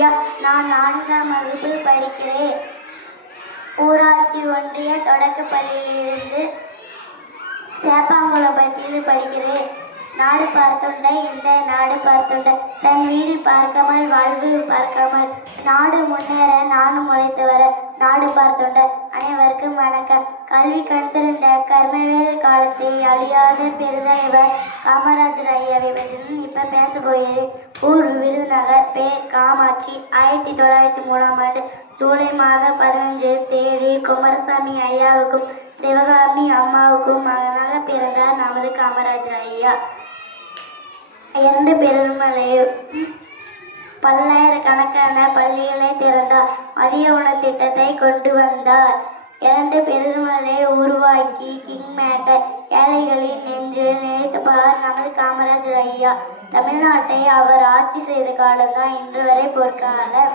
ஐயா. நான் 4ஆம் வகுப்பு படிக்கிறேன். ஊராட்சி ஒன்றிய தொடக்கப்பள்ளியிலிருந்து சேப்பாங்குளம்பட்டியில் படிக்கிறேன். நாடு பார்த்துண்டை இந்த நாடு பார்த்துண்டை தன் வீடு பார்க்காமல் வாழ்வு பார்க்காமல் நாடு முன்னேற நானும் உழைத்து வர நாடு பார்த்துண்டை. அனைவருக்கும் வணக்கம். கல்வி கண்திருந்த கர்மவேல் காலத்தில் அழியாத பெருதலைவர் காமராஜர் ஐயாவை பற்றி இப்போ பேச போகிறேன். ஊர் விருதுநகர், பேர் காமாட்சி. 1903ஆம் ஆண்டு ஜூலை மாதம் 15 தேதி குமாரசாமி ஐயாவுக்கும் சிவகாமி அம்மாவுக்கும் மகனாக பிறந்தார் நமது காமராஜர் ஐயா. 2 பெருமளையும் பல்லாயிரக்கணக்கான பள்ளிகளை திறந்தார். மதிய உணவு திட்டத்தை கொண்டு வந்தார். 2 பெருமளை உருவாக்கி கிங் மேட்டர் ஏழைகளின் நெஞ்சில் நினைத்தபார் நமது காமராஜர் ஐயா. தமிழ்நாட்டை அவர் ஆட்சி செய்த காலம்தான் இன்று வரை பொற்காலம்.